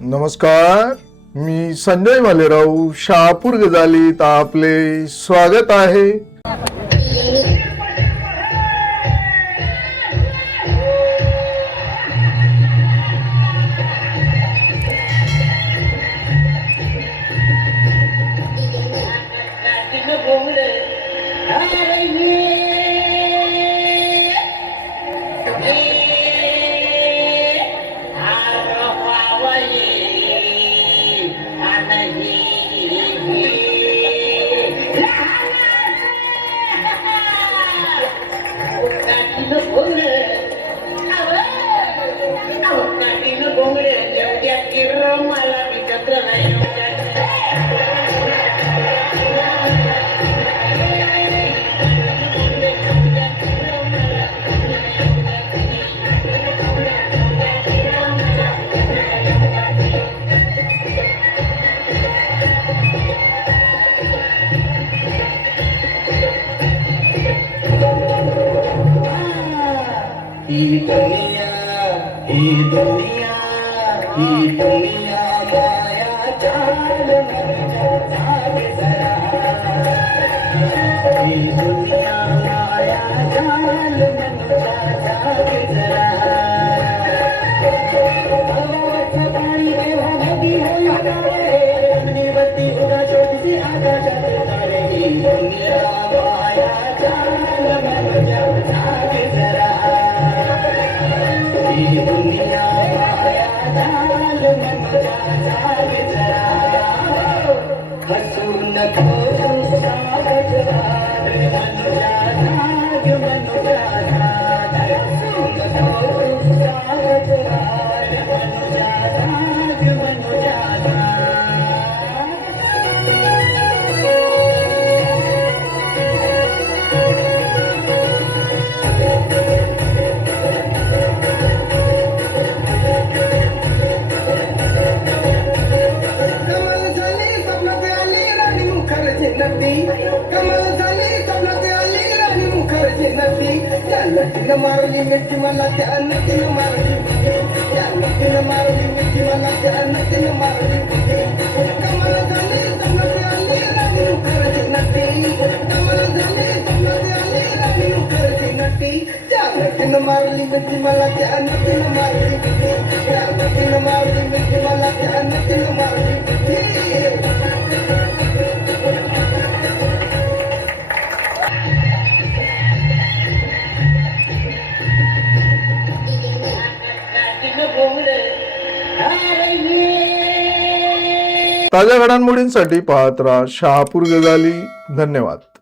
नमस्कार, मी संजय भालेराव शहापूर गजालीत आपले स्वागत आहे। मारली मिठी मला त्या नक्कीनं मारली त्या नक्कीनं मारली मिठी मला त्या नक्कीनं मारली कमाल झाली जन्नती आली राणी मुखर्जी नक्की कमाल झाली जन्नती आली राणी मुखर्जी नक्की त्या नक्कीनं मारली मिठी मला त्या नक्कीनं मारली त्या नक्कीनं मारली मिठी मला त्या नक्कीनं मारली ताज्या घडामोडींसाठी पाहत राहा शहापूर गजाली। धन्यवाद।